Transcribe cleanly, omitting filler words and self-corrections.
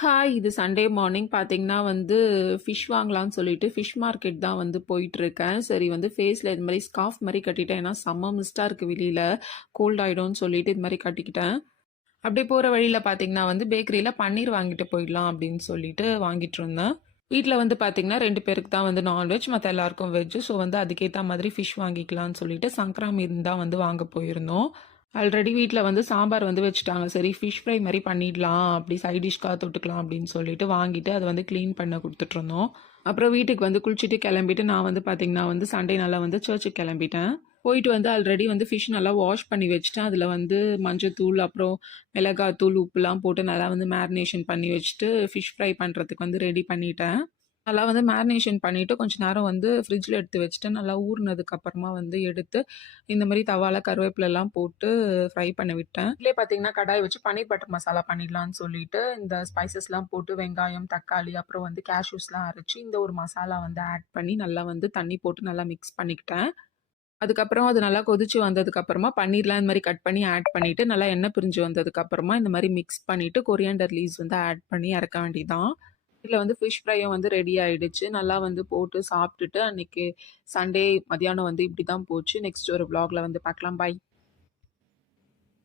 Hi! இது Sunday morning பார்த்தீங்கன்னா வந்து, ஃபிஷ் வாங்கலான்னு சொல்லிட்டு ஃபிஷ் மார்க்கெட் தான் வந்து போயிட்டுருக்கேன். சரி வந்து ஃபேஸில இது மாரி ஸ்கார்ஃப் மாரி கட்டிட்டேன். ஏன்னா செம்ம மிஸ்ட்டா இருக்கு வெளியில. கோல்ட் ஆயிடும்னு சொல்லிட்டு இது மாரி கட்டிக்கிட்டேன். அப்படியே போற வழியில பார்த்தீங்கன்னா வந்து பேக்கரியில பன்னீர் வாங்கிட்டு போயிடலாம் அப்படின்னு சொல்லிட்டு வாங்கிட்டுருந்தேன். வீட்ல வந்து பார்த்தீங்கன்னா 2 பேருக்கு தான் வந்து நான்வெஜ். மத்த எல்லாருக்கும் வெஜ். ஸோ வந்து அதுக்கேத்த மாதிரி ஃபிஷ் வாங்கிக்கலான்னு சொல்லிட்டு சங்கரா மீன் தான் வந்து வாங்க போயிருந்தோம். ஆல்ரெடி வீட்ல வந்து சாம்பார் வந்து வச்சுட்டாங்க. சரி ஃபிஷ் ஃப்ரை மாரி பண்ணிடலாம். அப்படி சைட் டிஷ்க்காக தொட்டுக்கலாம் அப்படின்னு சொல்லிட்டு வாங்கிட்டு அத வந்து கிளீன் பண்ண குடுத்துட்டுருந்தோம். அப்புறம் வீட்டுக்கு வந்து குளிச்சுட்டு கிளம்பிட்டு நான் வந்து பார்த்தீங்கன்னா வந்து சண்டேனால வந்து சர்ச்சுக்கு கிளம்பிட்டேன். போயிட்டு வந்து ஆல்ரெடி வந்து ஃபிஷ் நல்லா வாஷ் பண்ணி வச்சுட்டேன். அதில வந்து மஞ்சத்தூள், அப்புறம் மிளகாத்தூள், உப்புலாம் போட்டு நல்லா வந்து மேரினேஷன் பண்ணி வச்சுட்டு ஃபிஷ் ஃப்ரை பண்ணுறதுக்கு வந்து ரெடி பண்ணிட்டேன். நல்லா வந்து மேரினேஷன் பண்ணிவிட்டு கொஞ்ச நேரம் வந்து ஃப்ரிட்ஜில் எடுத்து வச்சுட்டேன். நல்லா ஊறுனதுக்கு அப்புறமா வந்து எடுத்து இந்த மாரி தவால கருவேப்பிலலாம் போட்டு ஃப்ரை பண்ண விட்டேன். இதுலயே பார்த்தீங்கன்னா, கடாய் வச்சு பன்னீர் பட்டர் மசாலா பண்ணிடலான்னு சொல்லிட்டு, இந்த ஸ்பைசஸ்லாம் போட்டு வெங்காயம், தக்காளி, அப்புறம் வந்து கேஷ்யூஸ்லாம் அரைச்சு, இந்த ஒரு மசாலா வந்து ஆட் பண்ணி நல்லா வந்து தண்ணி போட்டு நல்லா மிக்ஸ் பண்ணிக்கிட்டேன். அதுக்கப்புறம் அது நல்லா கொதிச்சு வந்ததுக்கப்புறமா பன்னீர்லாம் இந்த மாரி கட் பண்ணி ஆட் பண்ணிட்டு, நல்லா எண்ணெய் பிரிஞ்சு வந்ததுக்கப்புறமா இந்த மாரி மிக்ஸ் பண்ணிட்டு, கொரியாண்டர் லீவ்ஸ் வந்து ஆட் பண்ணி இறக்க வேண்டியதுதான். இதுல வந்து ஃபிஷ் ஃப்ரையும் வந்து ரெடி ஆயிடுச்சு. நல்லா வந்து போட்டு சாப்ட்டுட்டு, அன்னைக்கு சண்டே மதியானம் வந்து இப்படி தான் போச்சு. நெக்ஸ்ட் ஒரு விளாக்ல வந்து பார்க்கலாம். பாய்.